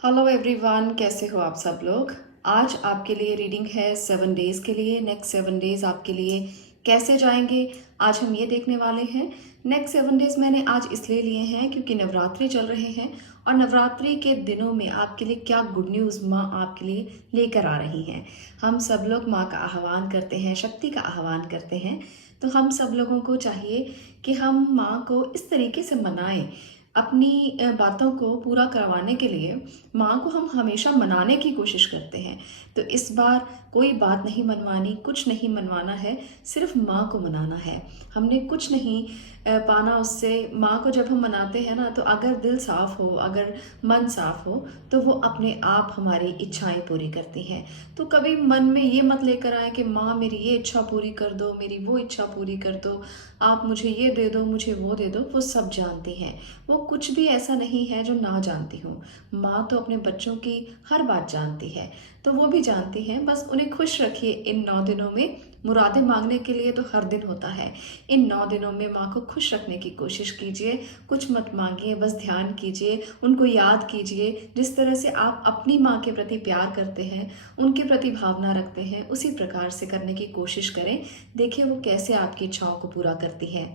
Hello everyone, कैसे हो आप सब लोग। आज आपके लिए रीडिंग है 7 डेज़ के लिए। नेक्स्ट 7 डेज़ आपके लिए कैसे जाएंगे, आज हम ये देखने वाले हैं। नेक्स्ट 7 डेज़ मैंने आज इसलिए लिए हैं क्योंकि नवरात्रि चल रहे हैं और नवरात्रि के दिनों में आपके लिए क्या गुड न्यूज़ माँ आपके लिए लेकर आ रही हैं। हम सब लोग माँ का आह्वान करते हैं, शक्ति का आह्वान करते हैं, तो हम सब लोगों को चाहिए कि हम माँ को इस तरीके से मनाएं। अपनी बातों को पूरा करवाने के लिए माँ को हम हमेशा मनाने की कोशिश करते हैं। तो इस बार कोई बात नहीं मनवानी, कुछ नहीं मनवाना है, सिर्फ माँ को मनाना है। हमने कुछ नहीं पाना उससे। माँ को जब हम मनाते हैं ना, तो अगर दिल साफ हो, अगर मन साफ हो, तो वो अपने आप हमारी इच्छाएं पूरी करती हैं। तो कभी मन में ये मत लेकर आए कि माँ मेरी ये इच्छा पूरी कर दो, मेरी वो इच्छा पूरी कर दो, आप मुझे ये दे दो, मुझे वो दे दो। वो सब जानती हैं, वो कुछ भी ऐसा नहीं है जो ना जानती हो। माँ तो अपने बच्चों की हर बात जानती है, तो वो भी जानती हैं। बस उन्हें खुश रखिए इन 9 दिनों में। मुरादें मांगने के लिए तो हर दिन होता है, इन 9 दिनों में माँ को खुश रखने की कोशिश कीजिए। कुछ मत मांगिए, बस ध्यान कीजिए, उनको याद कीजिए। जिस तरह से आप अपनी माँ के प्रति प्यार करते हैं, उनके प्रति भावना रखते हैं, उसी प्रकार से करने की कोशिश करें। देखिए वो कैसे आपकी इच्छाओं को पूरा करती हैं।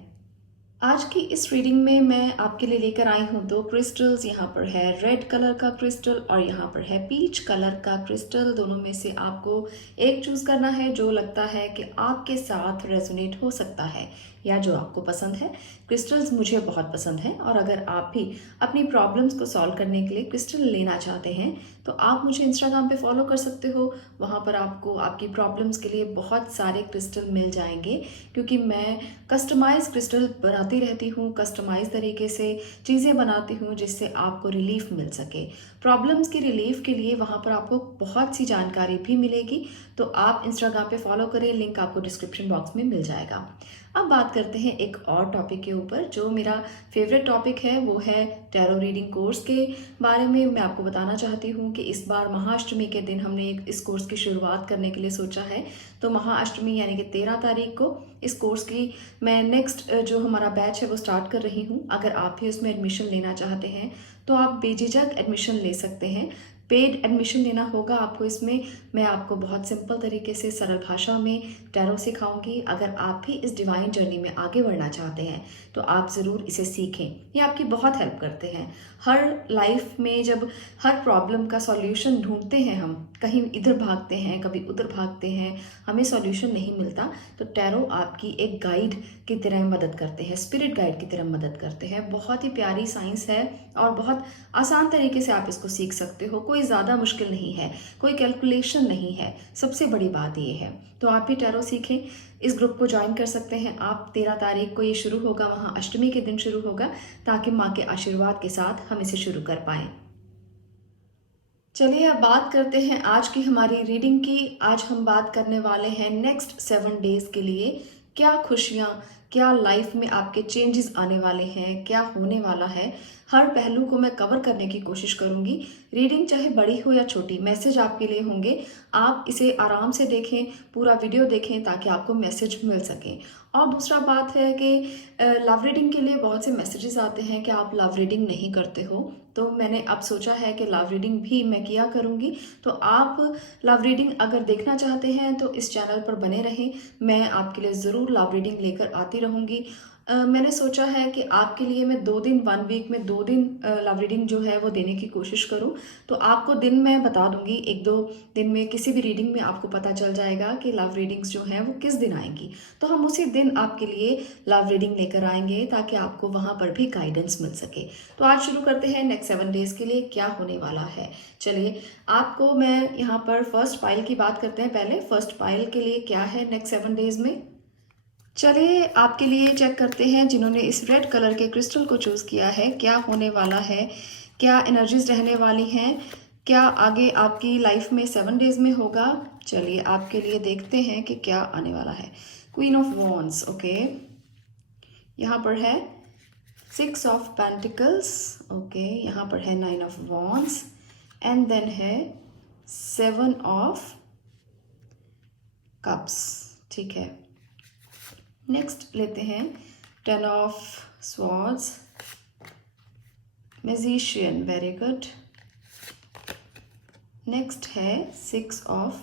आज की इस रीडिंग में मैं आपके लिए लेकर आई हूँ 2 क्रिस्टल्स। यहाँ पर है रेड कलर का क्रिस्टल और यहाँ पर है पीच कलर का क्रिस्टल। दोनों में से आपको एक चूज़ करना है जो लगता है कि आपके साथ रेजोनेट हो सकता है या जो आपको पसंद है। क्रिस्टल्स मुझे बहुत पसंद है और अगर आप भी अपनी प्रॉब्लम्स को सॉल्व करने के लिए क्रिस्टल लेना चाहते हैं तो आप मुझे इंस्टाग्राम पे फॉलो कर सकते हो। वहाँ पर आपको आपकी प्रॉब्लम्स के लिए बहुत सारे क्रिस्टल मिल जाएंगे, क्योंकि मैं कस्टमाइज क्रिस्टल बनाती रहती हूँ। कस्टमाइज तरीके से चीज़ें बनाती हूँ जिससे आपको रिलीफ मिल सके। प्रॉब्लम्स की रिलीफ के लिए वहाँ पर आपको बहुत सी जानकारी भी मिलेगी, तो आप इंस्टाग्राम पे फॉलो करें, लिंक आपको डिस्क्रिप्शन बॉक्स में मिल जाएगा। अब बात करते हैं एक और टॉपिक के ऊपर जो मेरा फेवरेट टॉपिक है, वो है टैरो रीडिंग कोर्स के बारे में। मैं आपको बताना चाहती हूँ कि इस बार महाअष्टमी के दिन हमने इस कोर्स की शुरुआत करने के लिए सोचा है। तो महाअष्टमी यानी कि 13 तारीख को इस कोर्स की मैं नेक्स्ट जो हमारा बैच है वो स्टार्ट कर रही हूँ। अगर आप भी उसमें एडमिशन लेना चाहते हैं तो आप बेझिझक एडमिशन ले सकते हैं। पेड एडमिशन लेना होगा आपको। इसमें मैं आपको बहुत सिंपल तरीके से सरल भाषा में टैरो सिखाऊंगी। अगर आप भी इस डिवाइन जर्नी में आगे बढ़ना चाहते हैं तो आप ज़रूर इसे सीखें, ये आपकी बहुत हेल्प करते हैं। हर लाइफ में जब हर प्रॉब्लम का सॉल्यूशन ढूंढते हैं, हम कहीं इधर भागते हैं, कभी उधर भागते हैं, हमें सॉल्यूशन नहीं मिलता, तो टैरो आपकी एक गाइड की तरह मदद करते हैं, स्पिरिट गाइड की तरह मदद करते हैं। बहुत ही प्यारी साइंस है और बहुत आसान तरीके से आप इसको सीख सकते हो। कोई ज़्यादा मुश्किल नहीं है, कोई कैलकुलेशन नहीं है, सबसे बड़ी बात ये है। तो आप भी टैरो सीखें, इस ग्रुप को ज्वाइन कर सकते हैं आप। 13 तारीख को ये शुरू होगा, वहाँ अष्टमी के दिन शुरू होगा, ताकि माँ के आशीर्वाद के साथ हम इसे शुरू कर पाएँ। चलिए अब बात करते हैं आज की हमारी रीडिंग की। आज हम बात करने वाले हैं नेक्स्ट 7 डेज़ के लिए क्या खुशियाँ, क्या लाइफ में आपके चेंजेस आने वाले हैं, क्या होने वाला है। हर पहलू को मैं कवर करने की कोशिश करूँगी। रीडिंग चाहे बड़ी हो या छोटी, मैसेज आपके लिए होंगे। आप इसे आराम से देखें, पूरा वीडियो देखें ताकि आपको मैसेज मिल सकें। और दूसरा बात है कि लव रीडिंग के लिए बहुत से मैसेजेस आते हैं कि आप लव रीडिंग नहीं करते हो, तो मैंने अब सोचा है कि लव रीडिंग भी मैं किया करूँगी। तो आप लव रीडिंग अगर देखना चाहते हैं तो इस चैनल पर बने रहें, मैं आपके लिए ज़रूर लव रीडिंग लेकर आती रहूँगी। मैंने सोचा है कि आपके लिए मैं 2 दिन, 1 वीक में 2 दिन लव रीडिंग जो है वो देने की कोशिश करूं। तो आपको दिन मैं बता दूंगी, 1-2 दिन में किसी भी रीडिंग में आपको पता चल जाएगा कि लव रीडिंग्स जो हैं वो किस दिन आएंगी। तो हम उसी दिन आपके लिए लव रीडिंग लेकर आएंगे ताकि आपको वहाँ पर भी गाइडेंस मिल सके। तो आज शुरू करते हैं नेक्स्ट 7 डेज़ के लिए क्या होने वाला है। चलिए आपको मैं यहाँ पर फर्स्ट पाइल की बात करते हैं। पहले फर्स्ट पाइल के लिए क्या है नेक्स्ट 7 डेज़ में। चलिए आपके लिए चेक करते हैं जिन्होंने इस रेड कलर के क्रिस्टल को चूज़ किया है, क्या होने वाला है, क्या एनर्जीज रहने वाली हैं, क्या आगे आपकी लाइफ में 7 डेज़ में होगा। चलिए आपके लिए देखते हैं कि क्या आने वाला है। क्वीन ऑफ वॉन्ड्स, ओके, यहाँ पर है 6 ऑफ पेंटिकल्स, ओके, यहाँ पर है 9 ऑफ वॉन्ड्स एंड देन है 7 ऑफ कप्स, ठीक है। नेक्स्ट लेते हैं 10 of swords, magician, very good, next है 6 ऑफ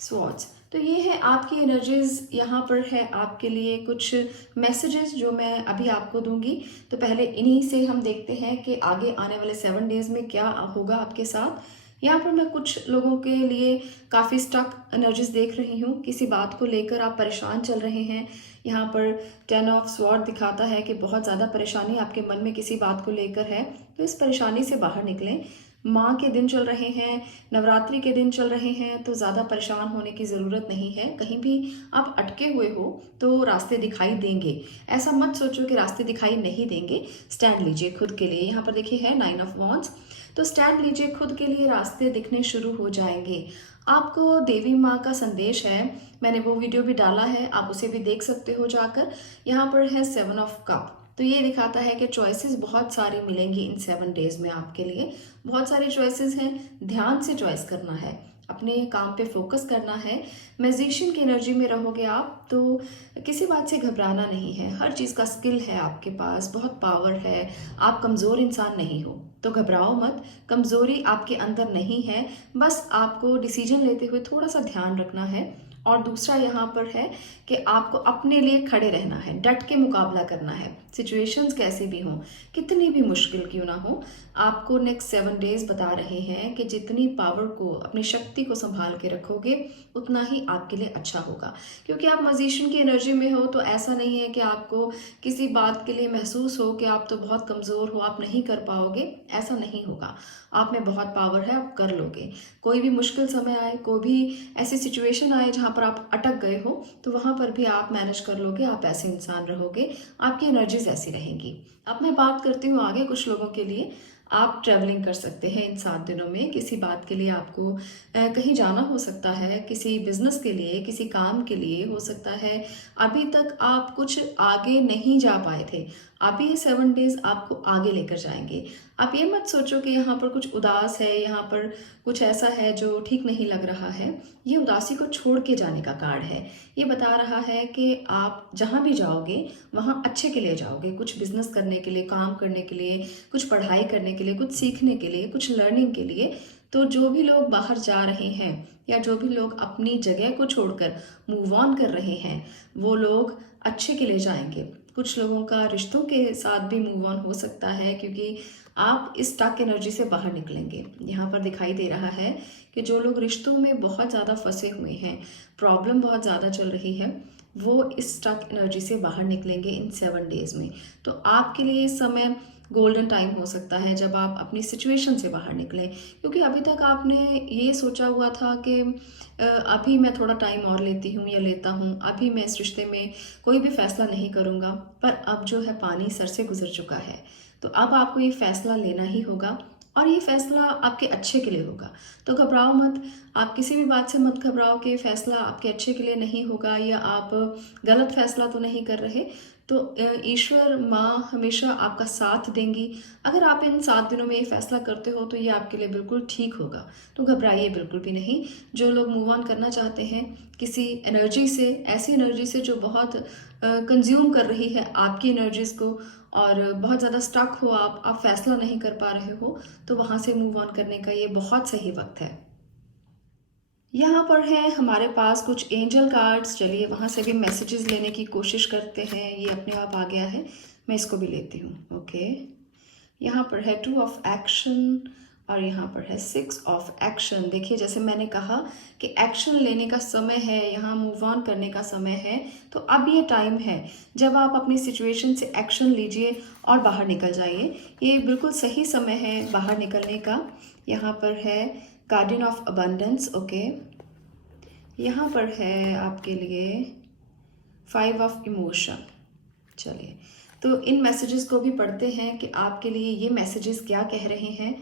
स्वॉर्ड्स। तो ये है आपकी एनर्जीज, यहाँ पर है आपके लिए कुछ मैसेजेस जो मैं अभी आपको दूंगी। तो पहले इन्हीं से हम देखते हैं कि आगे आने वाले 7 डेज में क्या होगा आपके साथ। यहाँ पर मैं कुछ लोगों के लिए काफ़ी स्टक एनर्जीज देख रही हूँ, किसी बात को लेकर आप परेशान चल रहे हैं। यहाँ पर 10 ऑफ स्वॉर्ड दिखाता है कि बहुत ज़्यादा परेशानी आपके मन में किसी बात को लेकर है, तो इस परेशानी से बाहर निकलें। माँ के दिन चल रहे हैं, नवरात्रि के दिन चल रहे हैं, तो ज़्यादा परेशान होने की ज़रूरत नहीं है। कहीं भी आप अटके हुए हो तो रास्ते दिखाई देंगे, ऐसा मत सोचो कि रास्ते दिखाई नहीं देंगे। स्टैंड लीजिए खुद के लिए। यहाँ पर देखिए है 9 ऑफ वॉन्ड्स, तो स्टैंड लीजिए खुद के लिए, रास्ते दिखने शुरू हो जाएंगे। आपको देवी माँ का संदेश है, मैंने वो वीडियो भी डाला है, आप उसे भी देख सकते हो जाकर। यहाँ पर है 7 ऑफ कप, तो ये दिखाता है कि चॉइसेस बहुत सारी मिलेंगी इन 7 डेज में आपके लिए। बहुत सारी चॉइसेस हैं, ध्यान से चॉइस करना है, अपने काम पे फोकस करना है। मैजिशियन की एनर्जी में रहोगे आप तो किसी बात से घबराना नहीं है, हर चीज़ का स्किल है आपके पास, बहुत पावर है, आप कमज़ोर इंसान नहीं हो, तो घबराओ मत। कमज़ोरी आपके अंदर नहीं है, बस आपको डिसीजन लेते हुए थोड़ा सा ध्यान रखना है। और दूसरा यहाँ पर है कि आपको अपने लिए खड़े रहना है, डट के मुकाबला करना है। सिचुएशंस कैसे भी हों, कितनी भी मुश्किल क्यों ना हो, आपको नेक्स्ट 7 डेज बता रहे हैं कि जितनी पावर को, अपनी शक्ति को संभाल के रखोगे उतना ही आपके लिए अच्छा होगा। क्योंकि आप मैजिशियन की एनर्जी में हो, तो ऐसा नहीं है कि आपको किसी बात के लिए महसूस हो कि आप तो बहुत कमज़ोर हो, आप नहीं कर पाओगे, ऐसा नहीं होगा। आप में बहुत पावर है, आप कर लोगे। कोई भी मुश्किल समय आए, कोई भी ऐसी सिचुएशन आए जहाँ पर आप अटक गए हो, तो वहाँ पर भी आप मैनेज कर लोगे, आप ऐसे इंसान रहोगे, आपकी एनर्जीज ऐसी रहेंगी। अब मैं बात करती हूँ आगे कुछ लोगों के लिए। आप ट्रैवलिंग कर सकते हैं इन 7 दिनों में, किसी बात के लिए आपको कहीं जाना हो सकता है, किसी बिजनेस के लिए, किसी काम के लिए हो सकता है। अभी तक आप कुछ आगे नहीं जा पाए थे, अभी ये 7 डेज आपको आगे लेकर जाएंगे। आप ये मत सोचो कि यहाँ पर कुछ उदास है, यहाँ पर कुछ ऐसा है जो ठीक नहीं लग रहा है। ये उदासी को छोड़ के जाने का कार्ड है। ये बता रहा है कि आप जहाँ भी जाओगे वहाँ अच्छे के लिए जाओगे, कुछ बिजनेस करने के लिए, काम करने के लिए, कुछ पढ़ाई करने के लिए, कुछ सीखने के लिए, कुछ लर्निंग के लिए। तो जो भी लोग बाहर जा रहे हैं या जो भी लोग अपनी जगह को छोड़कर मूव ऑन कर रहे हैं, वो लोग अच्छे के लिए जाएंगे। कुछ लोगों का रिश्तों के साथ भी मूव ऑन हो सकता है, क्योंकि आप इस स्टक एनर्जी से बाहर निकलेंगे। यहाँ पर दिखाई दे रहा है कि जो लोग रिश्तों में बहुत ज़्यादा फंसे हुए हैं, प्रॉब्लम बहुत ज़्यादा चल रही है, वो इस स्टक एनर्जी से बाहर निकलेंगे इन 7 डेज में। तो आपके लिए इस समय गोल्डन टाइम हो सकता है जब आप अपनी सिचुएशन से बाहर निकलें। क्योंकि अभी तक आपने ये सोचा हुआ था कि अभी मैं थोड़ा टाइम और लेती हूँ या लेता हूँ, अभी मैं इस रिश्ते में कोई भी फैसला नहीं करूँगा। पर अब जो है पानी सर से गुजर चुका है, तो अब आपको ये फैसला लेना ही होगा, और ये फैसला आपके अच्छे के लिए होगा। तो घबराओ मत, आप किसी भी बात से मत घबराओ कि फैसला आपके अच्छे के लिए नहीं होगा या आप गलत फैसला तो नहीं कर रहे। तो ईश्वर माँ हमेशा आपका साथ देंगी। अगर आप इन 7 दिनों में ये फैसला करते हो तो ये आपके लिए बिल्कुल ठीक होगा, तो घबराइए बिल्कुल भी नहीं। जो लोग मूव ऑन करना चाहते हैं किसी एनर्जी से, ऐसी एनर्जी से जो बहुत कंज्यूम कर रही है आपकी एनर्जीज को, और बहुत ज़्यादा स्टक हो आप फैसला नहीं कर पा रहे हो, तो वहाँ से मूव ऑन करने का ये बहुत सही वक्त है। यहाँ पर है हमारे पास कुछ एंजल कार्ड्स, चलिए वहाँ से भी मैसेजेस लेने की कोशिश करते हैं। ये अपने आप आ गया है, मैं इसको भी लेती हूँ। ओके, यहाँ पर है 2 ऑफ एक्शन और यहाँ पर है 6 ऑफ एक्शन। देखिए जैसे मैंने कहा कि एक्शन लेने का समय है, यहाँ मूव ऑन करने का समय है, तो अब ये टाइम है जब आप अपनी सिचुएशन से एक्शन लीजिए और बाहर निकल जाइए। ये बिल्कुल सही समय है बाहर निकलने का। यहाँ पर है गार्डियन ऑफ अबंडेंस। ओके, यहाँ पर है आपके लिए 5 ऑफ इमोशन। चलिए तो इन मैसेजेस को भी पढ़ते हैं कि आपके लिए ये मैसेजेस क्या कह रहे हैं।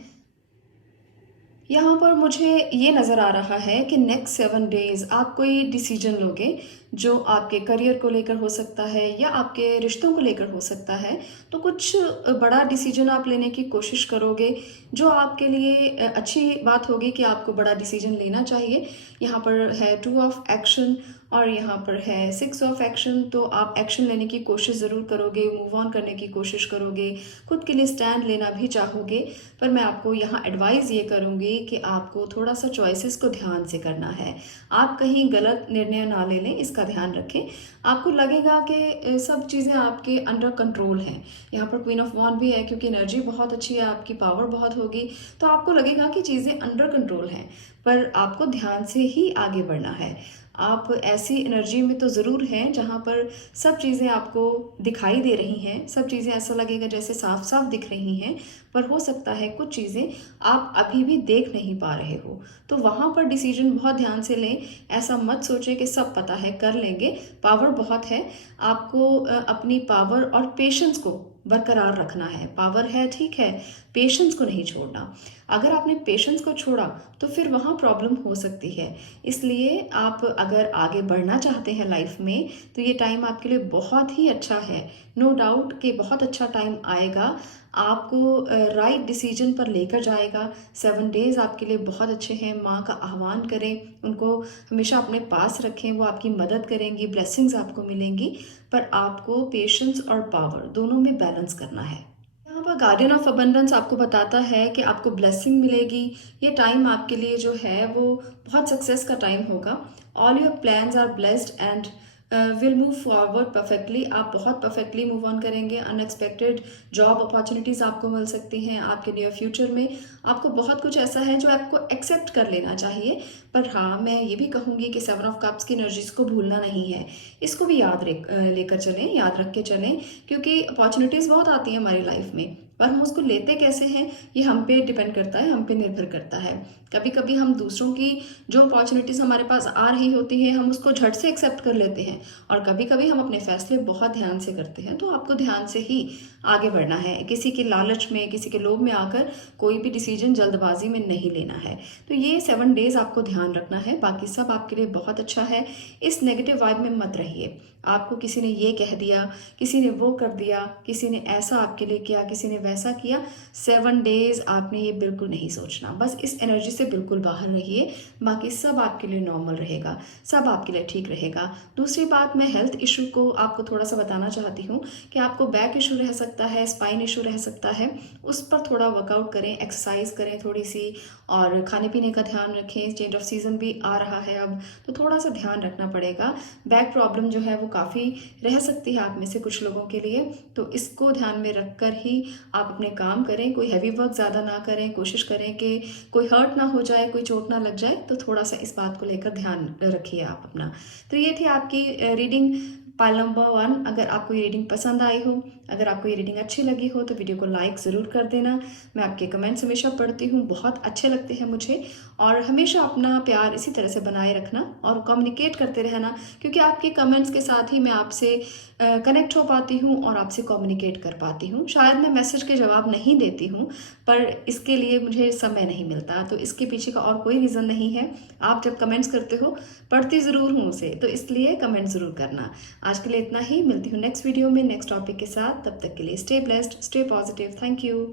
यहाँ पर मुझे ये नज़र आ रहा है कि नेक्स्ट 7 डेज आप कोई डिसीजन लोगे जो आपके करियर को लेकर हो सकता है या आपके रिश्तों को लेकर हो सकता है। तो कुछ बड़ा डिसीजन आप लेने की कोशिश करोगे, जो आपके लिए अच्छी बात होगी कि आपको बड़ा डिसीजन लेना चाहिए। यहाँ पर है 2 ऑफ एक्शन और यहाँ पर है 6 ऑफ एक्शन। तो आप एक्शन लेने की कोशिश ज़रूर करोगे, मूव ऑन करने की कोशिश करोगे, खुद के लिए स्टैंड लेना भी चाहोगे। पर मैं आपको यहाँ एडवाइस ये करूँगी कि आपको थोड़ा सा चॉइसेस को ध्यान से करना है। आप कहीं गलत निर्णय ना ले लें, इसका ध्यान रखें। आपको लगेगा कि सब चीज़ें आपके अंडर कंट्रोल हैं। यहाँ पर क्वीन ऑफ वॉन्ड भी है, क्योंकि एनर्जी बहुत अच्छी है, आपकी पावर बहुत होगी, तो आपको लगेगा कि चीज़ें अंडर कंट्रोल हैं। पर आपको ध्यान से ही आगे बढ़ना है। आप ऐसी एनर्जी में तो ज़रूर हैं जहाँ पर सब चीज़ें आपको दिखाई दे रही हैं, सब चीज़ें ऐसा लगेगा जैसे साफ साफ दिख रही हैं, पर हो सकता है कुछ चीज़ें आप अभी भी देख नहीं पा रहे हो। तो वहाँ पर डिसीजन बहुत ध्यान से लें। ऐसा मत सोचें कि सब पता है, कर लेंगे, पावर बहुत है। आपको अपनी पावर और पेशेंस को बरकरार रखना है। पावर है, ठीक है, पेशेंस को नहीं छोड़ना। अगर आपने पेशेंस को छोड़ा तो फिर वहाँ प्रॉब्लम हो सकती है। इसलिए आप अगर आगे बढ़ना चाहते हैं लाइफ में, तो ये टाइम आपके लिए बहुत ही अच्छा है। नो डाउट कि बहुत अच्छा टाइम आएगा, आपको राइट डिसीजन पर लेकर जाएगा। 7 डेज़ आपके लिए बहुत अच्छे हैं। माँ का आह्वान करें, उनको हमेशा अपने पास रखें, वो आपकी मदद करेंगी, ब्लेसिंग्स आपको मिलेंगी। पर आपको पेशेंस और पावर दोनों में बैलेंस करना है। यहाँ पर गार्डियन ऑफ अबंडेंस आपको बताता है कि आपको ब्लेसिंग मिलेगी। ये टाइम आपके लिए जो है वो बहुत सक्सेस का टाइम होगा। All your plans are blessed and will move forward perfectly. आप बहुत परफेक्टली मूव ऑन करेंगे। अनएक्सपेक्टेड जॉब अपॉर्चुनिटीज़ आपको मिल सकती हैं आपके नियर फ्यूचर में। आपको बहुत कुछ ऐसा है जो आपको एक्सेप्ट कर लेना चाहिए। पर हाँ, मैं ये भी कहूँगी कि 7 ऑफ कप्स की एनर्जीज को भूलना नहीं है। इसको भी याद लेकर चलें, याद रख के चलें, क्योंकि अपॉर्चुनिटीज़ बहुत आती हैं हमारी लाइफ में, पर हम उसको लेते कैसे हैं ये हम पे डिपेंड करता है, हम पे निर्भर करता है। कभी कभी हम दूसरों की जो अपॉर्चुनिटीज़ हमारे पास आ रही होती हैं हम उसको झट से एक्सेप्ट कर लेते हैं, और कभी कभी हम अपने फैसले बहुत ध्यान से करते हैं। तो आपको ध्यान से ही आगे बढ़ना है। किसी के लालच में, किसी के लोभ में आकर कोई भी डिसीजन जल्दबाजी में नहीं लेना है। तो ये 7 डेज़ आपको ध्यान रखना है। बाकी सब आपके लिए बहुत अच्छा है। इस नेगेटिव वाइब में मत रहिए। आपको किसी ने ये कह दिया, किसी ने वो कर दिया, किसी ने ऐसा आपके लिए किया, किसी ने वैसा किया, 7 डेज़ आपने ये बिल्कुल नहीं सोचना। बस इस एनर्जी से बिल्कुल बाहर रहिए। बाकी सब आपके लिए नॉर्मल रहेगा, सब आपके लिए ठीक रहेगा। दूसरी बात, मैं हेल्थ इशू को आपको थोड़ा सा बताना चाहती हूँ कि आपको बैक इशू रह सकता है, स्पाइन इशू रह सकता है। उस पर थोड़ा वर्कआउट करें, एक्सरसाइज करें थोड़ी सी, और खाने पीने का ध्यान रखें। चेंज ऑफ सीज़न भी आ रहा है अब, तो थोड़ा सा ध्यान रखना पड़ेगा। बैक प्रॉब्लम जो है वो काफ़ी रह सकती है आप में से कुछ लोगों के लिए, तो इसको ध्यान में रखकर ही आप अपने काम करें। कोई हैवी वर्क ज़्यादा ना करें, कोशिश करें कि कोई हर्ट ना हो जाए, कोई चोट ना लग जाए। तो थोड़ा सा इस बात को लेकर ध्यान रखिए आप अपना। तो ये थी आपकी रीडिंग पाइल नंबर 1। अगर आपको ये रीडिंग पसंद आई हो, अगर आपको ये रीडिंग अच्छी लगी हो, तो वीडियो को लाइक ज़रूर कर देना। मैं आपके कमेंट्स हमेशा पढ़ती हूँ, बहुत अच्छे लगते हैं मुझे। और हमेशा अपना प्यार इसी तरह से बनाए रखना और कम्युनिकेट करते रहना, क्योंकि आपके कमेंट्स के साथ ही मैं आपसे कनेक्ट हो पाती हूँ और आपसे कम्युनिकेट कर पाती हूँ। शायद मैं मैसेज के जवाब नहीं देती हूँ, पर इसके लिए मुझे समय नहीं मिलता, तो इसके पीछे का और कोई रीज़न नहीं है। आप जब कमेंट्स करते हो, पढ़ती ज़रूर हूँ उसे, तो इसलिए कमेंट ज़रूर करना। आज के लिए इतना ही, मिलती हूँ नेक्स्ट वीडियो में नेक्स्ट टॉपिक के साथ। तब तक के लिए stay blessed, stay positive, thank you.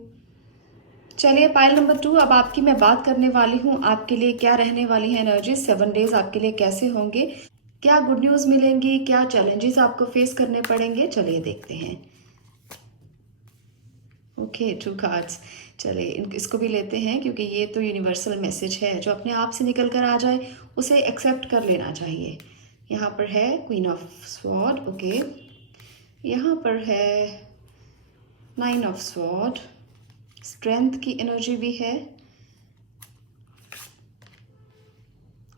चलिए पाइल नंबर 2, अब आपकी मैं बात करने वाली हूँ आपके लिए क्या रहने वाली है एनर्जी। 7 डेज आपके लिए कैसे होंगे, क्या गुड न्यूज़ मिलेंगी, क्या चैलेंजेस आपको फेस करने पड़ेंगे, चलिए देखते हैं। Okay, 2 cards. चलिए इसको भी लेते हैं, क्योंकि ये तो यूनिवर्सल मैसेज है, जो अपने आप से निकल कर आ जाए उसे एक्सेप्ट कर लेना चाहिए। यहाँ पर है क्वीन ऑफ स्वॉर्ड, ओके। यहाँ पर है 9 ऑफ स्वॉर्ड, स्ट्रेंथ की एनर्जी भी है,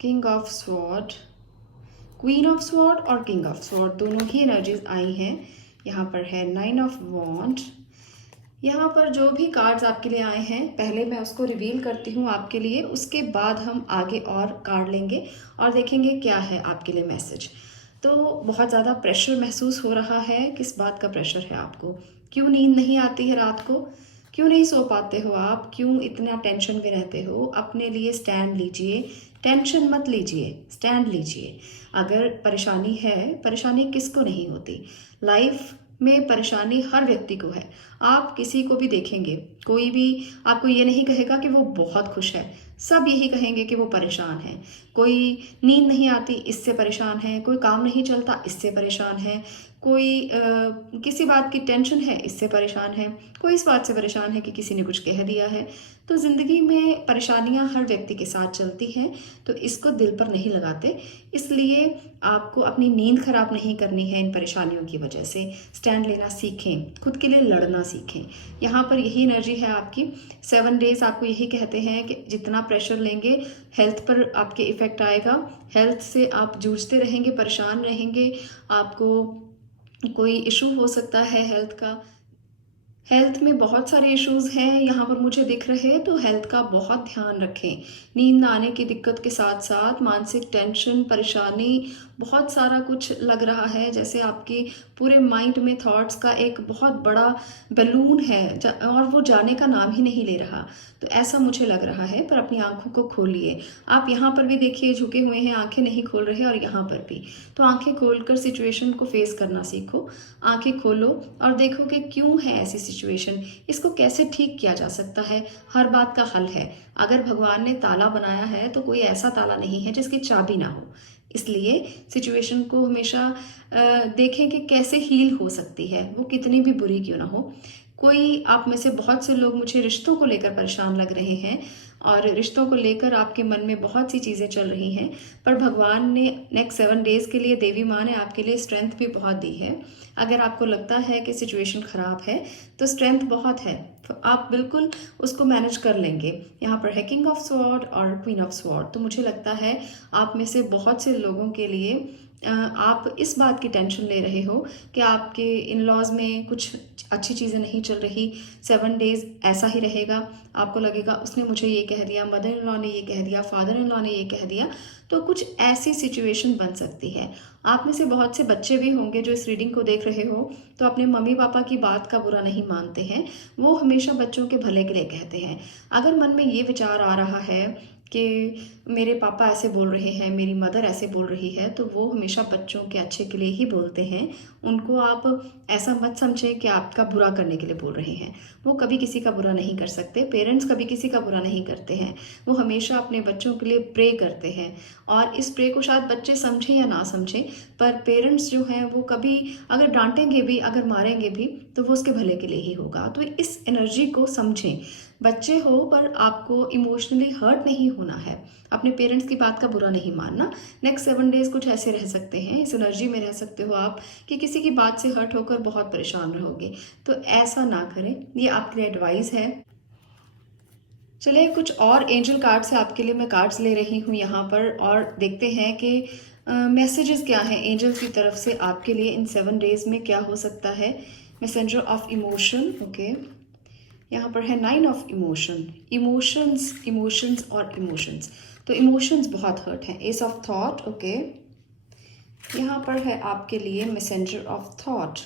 king of sword, queen of sword और किंग ऑफ स्वॉर्ड दोनों ही एनर्जीज आई हैं। यहाँ पर है 9 ऑफ वॉन्ड। यहाँ पर जो भी कार्ड्स आपके लिए आए हैं, पहले मैं उसको रिवील करती हूँ आपके लिए, उसके बाद हम आगे और कार्ड लेंगे और देखेंगे क्या है आपके लिए मैसेज। तो बहुत ज़्यादा प्रेशर महसूस हो रहा है। किस बात का प्रेशर है आपको? क्यों नींद नहीं आती है रात को? क्यों नहीं सो पाते हो आप? क्यों इतना टेंशन में रहते हो? अपने लिए स्टैंड लीजिए, टेंशन मत लीजिए, स्टैंड लीजिए। अगर परेशानी है, परेशानी किसको नहीं होती। लाइफ में परेशानी हर व्यक्ति को है। आप किसी को भी देखेंगे, कोई भी आपको ये नहीं कहेगा कि वो बहुत खुश है, सब यही कहेंगे कि वो परेशान है। कोई नींद नहीं आती, इससे परेशान है। कोई काम नहीं चलता, इससे परेशान है। कोई किसी बात की टेंशन है, इससे परेशान है। कोई इस बात से परेशान है कि किसी ने कुछ कह दिया है। तो ज़िंदगी में परेशानियां हर व्यक्ति के साथ चलती हैं, तो इसको दिल पर नहीं लगाते। इसलिए आपको अपनी नींद खराब नहीं करनी है इन परेशानियों की वजह से। स्टैंड लेना सीखें, खुद के लिए लड़ना सीखें। यहाँ पर यही एनर्जी है आपकी। 7 डेज आपको यही कहते हैं कि जितना प्रेशर लेंगे, हेल्थ पर आपके इफ़ेक्ट आएगा। हेल्थ से आप जूझते रहेंगे, परेशान रहेंगे। आपको कोई इशू हो सकता है हेल्थ का। हेल्थ में बहुत सारे इश्यूज़ हैं यहाँ पर मुझे दिख रहे, तो हेल्थ का बहुत ध्यान रखें। नींद ना आने की दिक्कत के साथ साथ मानसिक टेंशन, परेशानी, बहुत सारा कुछ लग रहा है, जैसे आपके पूरे माइंड में थॉट्स का एक बहुत बड़ा बैलून है और वो जाने का नाम ही नहीं ले रहा। तो ऐसा मुझे लग रहा है। पर अपनी आंखों को खोलिए। आप यहाँ पर भी देखिए, झुके हुए हैं, आंखें नहीं खोल रहे, और यहाँ पर भी। तो आंखें खोलकर सिचुएशन को फेस करना सीखो। आंखें खोलो और देखो कि क्यों है ऐसी सिचुएशन, इसको कैसे ठीक किया जा सकता है। हर बात का हल है। अगर भगवान ने ताला बनाया है तो कोई ऐसा ताला नहीं है जिसकी चाबी ना हो। इसलिए सिचुएशन को हमेशा देखें कि कैसे हील हो सकती है, वो कितनी भी बुरी क्यों ना हो। कोई आप में से बहुत से लोग मुझे रिश्तों को लेकर परेशान लग रहे हैं, और रिश्तों को लेकर आपके मन में बहुत सी चीज़ें चल रही हैं। पर भगवान ने नेक्स्ट 7 डेज़ के लिए, देवी माँ ने आपके लिए स्ट्रेंथ भी बहुत दी है। अगर आपको लगता है कि सिचुएशन ख़राब है तो स्ट्रेंथ बहुत है, तो आप बिल्कुल उसको मैनेज कर लेंगे। यहाँ पर है किंग ऑफ स्वॉर्ड और क्वीन ऑफ स्वॉर्ड। तो मुझे लगता है आप में से बहुत से लोगों के लिए आप इस बात की टेंशन ले रहे हो कि आपके इन लॉज में कुछ अच्छी चीज़ें नहीं चल रही। 7 डेज़ ऐसा ही रहेगा। आपको लगेगा उसने मुझे ये कह दिया, मदर इन लॉ ने ये कह दिया, फादर इन लॉ ने ये कह दिया। तो कुछ ऐसी सिचुएशन बन सकती है। आप में से बहुत से बच्चे भी होंगे जो इस रीडिंग को देख रहे हो, तो अपने मम्मी पापा की बात का बुरा नहीं मानते हैं। वो हमेशा बच्चों के भले के लिए कहते हैं। अगर मन में ये विचार आ रहा है कि मेरे पापा ऐसे बोल रहे हैं, मेरी मदर ऐसे बोल रही है, तो वो हमेशा बच्चों के अच्छे के लिए ही बोलते हैं। उनको आप ऐसा मत समझें कि आपका बुरा करने के लिए बोल रहे हैं। वो कभी किसी का बुरा नहीं कर सकते। पेरेंट्स कभी किसी का बुरा नहीं करते हैं। वो हमेशा अपने बच्चों के लिए प्रे करते हैं, और इस प्रे को शायद बच्चे समझें या ना समझें, पर पेरेंट्स जो हैं वो कभी अगर डांटेंगे भी, अगर मारेंगे भी, तो वो उसके भले के लिए ही होगा। तो इस एनर्जी को समझें। बच्चे हो पर आपको इमोशनली हर्ट नहीं होना है। अपने पेरेंट्स की बात का बुरा नहीं मानना। नेक्स्ट 7 डेज़ कुछ ऐसे रह सकते हैं, इस एनर्जी में रह सकते हो आप कि किसी की बात से हर्ट होकर बहुत परेशान रहोगे। तो ऐसा ना करें, ये आपके लिए एडवाइस है। चलिए कुछ और एंजल कार्ड से आपके लिए मैं कार्ड्स ले रही हूँ यहाँ पर, और देखते हैं कि मैसेजेस क्या हैं एंजल्स की तरफ से आपके लिए इन 7 डेज़ में क्या हो सकता है। Messenger of emotion, okay. यहाँ पर है 9 ऑफ इमोशन, इमोशंस, इमोशंस और इमोशंस। तो इमोशंस बहुत हर्ट हैं। S of thought, okay. यहाँ पर है आपके लिए मैसेंजर ऑफ थॉट।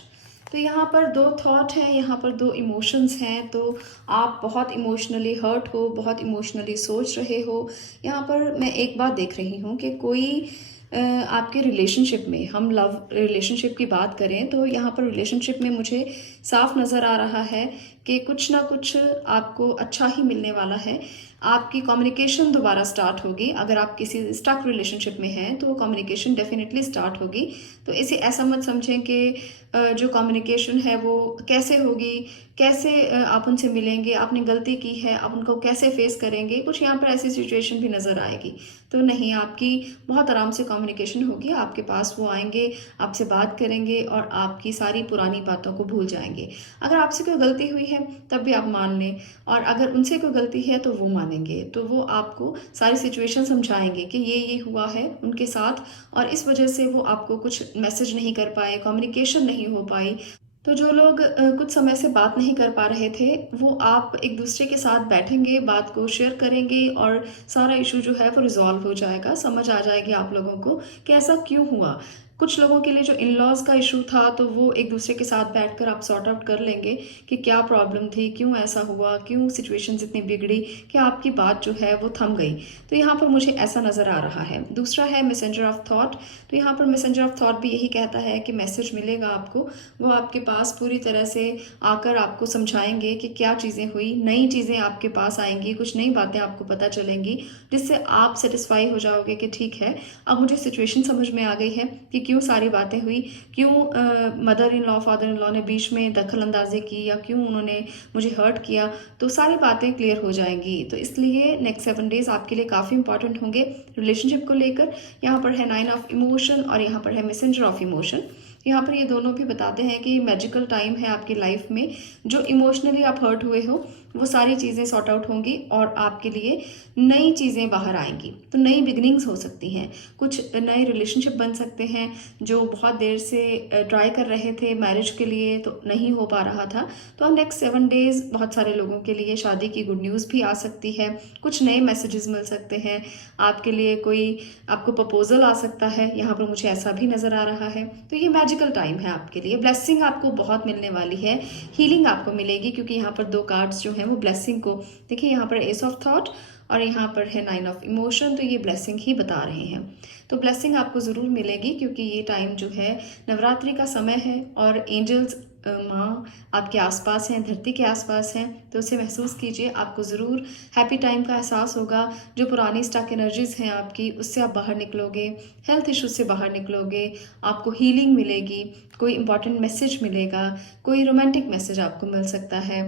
तो यहाँ पर 2 थॉट हैं, यहाँ पर 2 इमोशंस हैं। तो आप बहुत इमोशनली हर्ट हो, बहुत इमोशनली सोच रहे हो। यहाँ पर मैं एक बात देख रही हूँ कि कोई आपके रिलेशनशिप में, हम लव रिलेशनशिप की बात करें तो यहाँ पर रिलेशनशिप में मुझे साफ नज़र आ रहा है कि कुछ ना कुछ आपको अच्छा ही मिलने वाला है। आपकी कम्युनिकेशन दोबारा स्टार्ट होगी। अगर आप किसी स्टक रिलेशनशिप में हैं तो कम्युनिकेशन डेफिनेटली स्टार्ट होगी। तो इसे ऐसा मत समझें कि जो कम्युनिकेशन है वो कैसे होगी, कैसे आप उनसे मिलेंगे, आपने गलती की है, आप उनको कैसे फेस करेंगे, कुछ यहाँ पर ऐसी सिचुएशन भी नज़र आएगी। तो नहीं, आपकी बहुत आराम से कम्युनिकेशन होगी। आपके पास वो आएंगे, आपसे बात करेंगे और आपकी सारी पुरानी बातों को भूल जाएंगे। अगर आपसे कोई गलती हुई है तब भी आप मान लें, और अगर उनसे कोई गलती है तो वो मानेंगे। तो वो आपको सारी सिचुएशन समझाएंगे कि ये हुआ है उनके साथ, और इस वजह से वो आपको कुछ मैसेज नहीं कर पाए, कम्युनिकेशन नहीं हो पाई। तो जो लोग कुछ समय से बात नहीं कर पा रहे थे, वो आप एक दूसरे के साथ बैठेंगे, बात को शेयर करेंगे, और सारा इशू जो है वो रिजॉल्व हो जाएगा। समझ आ जाएगी आप लोगों को कि ऐसा क्यों हुआ। कुछ लोगों के लिए जो इन लॉज़ का इशू था तो वो एक दूसरे के साथ बैठकर आप सॉर्ट आउट कर लेंगे कि क्या प्रॉब्लम थी, क्यों ऐसा हुआ, क्यों सिचुएशंस इतनी बिगड़ी कि आपकी बात जो है वो थम गई। तो यहाँ पर मुझे ऐसा नज़र आ रहा है। दूसरा है मैसेंजर ऑफ थॉट। तो यहाँ पर मैसेंजर ऑफ थॉट भी यही कहता है कि मैसेज मिलेगा आपको, वो आपके पास पूरी तरह से आकर आपको समझाएंगे कि क्या चीज़ें हुई, नई चीज़ें आपके पास आएंगी, कुछ नई बातें आपको पता चलेंगी जिससे आप सेटिस्फाई हो जाओगे कि ठीक है, अब मुझे सिचुएशन समझ में आ गई है कि क्यों सारी बातें हुई, क्यों mother in law father in law ने बीच में दखल अंदाजी की या क्यों उन्होंने मुझे हर्ट किया। तो सारी बातें क्लियर हो जाएंगी। तो इसलिए नेक्स्ट 7 डेज आपके लिए काफ़ी इंपॉर्टेंट होंगे रिलेशनशिप को लेकर। यहाँ पर है 9 ऑफ इमोशन और यहाँ पर है मैसेंजर ऑफ इमोशन। यहाँ पर ये दोनों भी बताते हैं कि मैजिकल टाइम है आपकी लाइफ में। जो इमोशनली आप हर्ट हुए हो वो सारी चीज़ें सॉर्ट आउट होंगी और आपके लिए नई चीज़ें बाहर आएंगी। तो नई बिगनिंग्स हो सकती हैं, कुछ नए रिलेशनशिप बन सकते हैं जो बहुत देर से ट्राई कर रहे थे मैरिज के लिए तो नहीं हो पा रहा था। तो अब नेक्स्ट 7 डेज बहुत सारे लोगों के लिए शादी की गुड न्यूज़ भी आ सकती है, कुछ नए मैसेजेस मिल सकते हैं आपके लिए, कोई आपको प्रपोजल आ सकता है, यहाँ पर मुझे ऐसा भी नज़र आ रहा है। तो ये मैजिकल टाइम है आपके लिए। ब्लेसिंग आपको बहुत मिलने वाली है, हीलिंग आपको मिलेगी, क्योंकि यहाँ पर 2 कार्ड्स जो हैं वो ब्लेसिंग को, देखिए यहाँ पर एस ऑफ थॉट और यहाँ पर है 9 ऑफ इमोशन, तो ये ब्लेसिंग ही बता रहे हैं। तो ब्लेसिंग आपको ज़रूर मिलेगी क्योंकि ये टाइम जो है नवरात्रि का समय है और एंजल्स माँ आपके आसपास हैं, धरती के आसपास हैं। तो उसे महसूस कीजिए, आपको ज़रूर हैप्पी टाइम का एहसास होगा। जो पुरानी स्टक एनर्जीज़ हैं आपकी, उससे आप बाहर निकलोगे, हेल्थ इश्यूज से बाहर निकलोगे, आपको हीलिंग मिलेगी, कोई इंपॉर्टेंट मैसेज मिलेगा, कोई रोमांटिक मैसेज आपको मिल सकता है।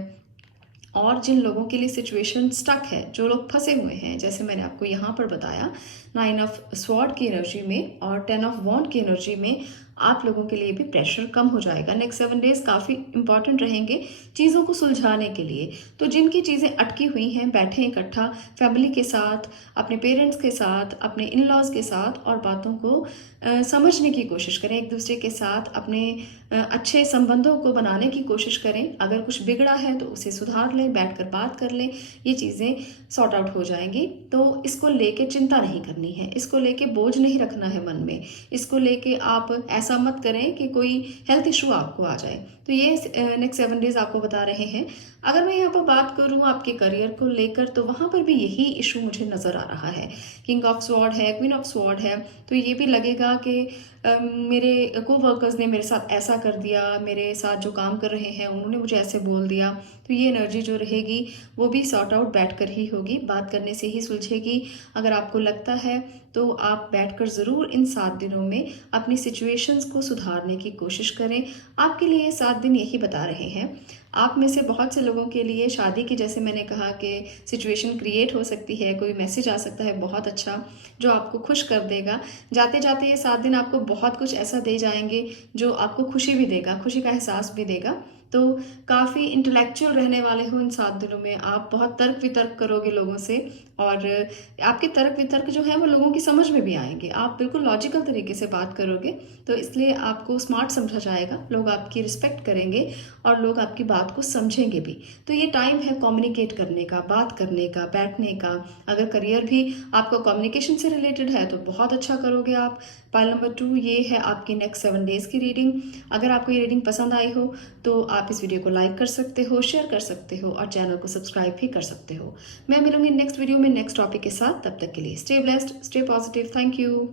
और जिन लोगों के लिए सिचुएशन स्टक है, जो लोग फंसे हुए हैं, जैसे मैंने आपको यहाँ पर बताया 9 ऑफ स्वॉर्ड की एनर्जी में और 10 ऑफ वॉन्ड की एनर्जी में, आप लोगों के लिए भी प्रेशर कम हो जाएगा। नेक्स्ट 7 डेज काफ़ी इंपॉर्टेंट रहेंगे चीज़ों को सुलझाने के लिए। तो जिनकी चीज़ें अटकी हुई हैं, बैठें इकट्ठा फैमिली के साथ, अपने पेरेंट्स के साथ, अपने इन लॉज के साथ और बातों को समझने की कोशिश करें, एक दूसरे के साथ अपने अच्छे संबंधों को बनाने की कोशिश करें। अगर कुछ बिगड़ा है तो उसे सुधार लें, बैठकर बात कर लें, ये चीज़ें सॉर्ट आउट हो जाएंगी। तो इसको लेके चिंता नहीं करनी है, इसको लेके बोझ नहीं रखना है मन में, इसको लेके आप ऐसा मत करें कि कोई हेल्थ इशू आपको आ जाए। तो ये नेक्स्ट 7 डेज आपको बता रहे हैं। अगर मैं यहाँ पर बात करूँ आपके करियर को लेकर तो वहाँ पर भी यही इशू मुझे नज़र आ रहा है। किंग ऑफ स्वॉर्ड है, क्वीन ऑफ स्वॉर्ड है, तो ये भी लगेगा कि मेरे को वर्कर्स ने मेरे साथ ऐसा कर दिया, मेरे साथ जो काम कर रहे हैं उन्होंने मुझे ऐसे बोल दिया। तो ये एनर्जी जो रहेगी वो भी सॉर्ट आउट बैठकर ही होगी, बात करने से ही सुलझेगी। अगर आपको लगता है तो आप बैठकर ज़रूर इन 7 दिनों में अपनी सिचुएशंस को सुधारने की कोशिश करें। आपके लिए 7 दिन यही बता रहे हैं। आप में से बहुत से लोगों के लिए शादी की, जैसे मैंने कहा कि सिचुएशन क्रिएट हो सकती है, कोई मैसेज आ सकता है बहुत अच्छा जो आपको खुश कर देगा। जाते जाते ये 7 दिन आपको बहुत कुछ ऐसा दे जाएंगे जो आपको खुशी भी देगा, खुशी का एहसास भी देगा। तो काफ़ी इंटेलेक्चुअल रहने वाले हो इन 7 दिनों में। आप बहुत तर्क वितर्क करोगे लोगों से और आपके तर्क वितर्क जो है वो लोगों की समझ में भी आएंगे। आप बिल्कुल लॉजिकल तरीके से बात करोगे तो इसलिए आपको स्मार्ट समझा जाएगा, लोग आपकी रिस्पेक्ट करेंगे और लोग आपकी बात को समझेंगे भी। तो ये टाइम है कम्युनिकेट करने का, बात करने का, बैठने का। अगर करियर भी आपका कम्युनिकेशन से रिलेटेड है तो बहुत अच्छा करोगे आप। पाइल नंबर 2 ये है आपकी नेक्स्ट 7 डेज की रीडिंग। अगर आपको ये रीडिंग पसंद आई हो तो आप इस वीडियो को लाइक कर सकते हो, शेयर कर सकते हो और चैनल को सब्सक्राइब भी कर सकते हो। मैं मिलूंगी नेक्स्ट वीडियो में नेक्स्ट टॉपिक के साथ। तब तक के लिए stay blessed, stay positive. Thank you.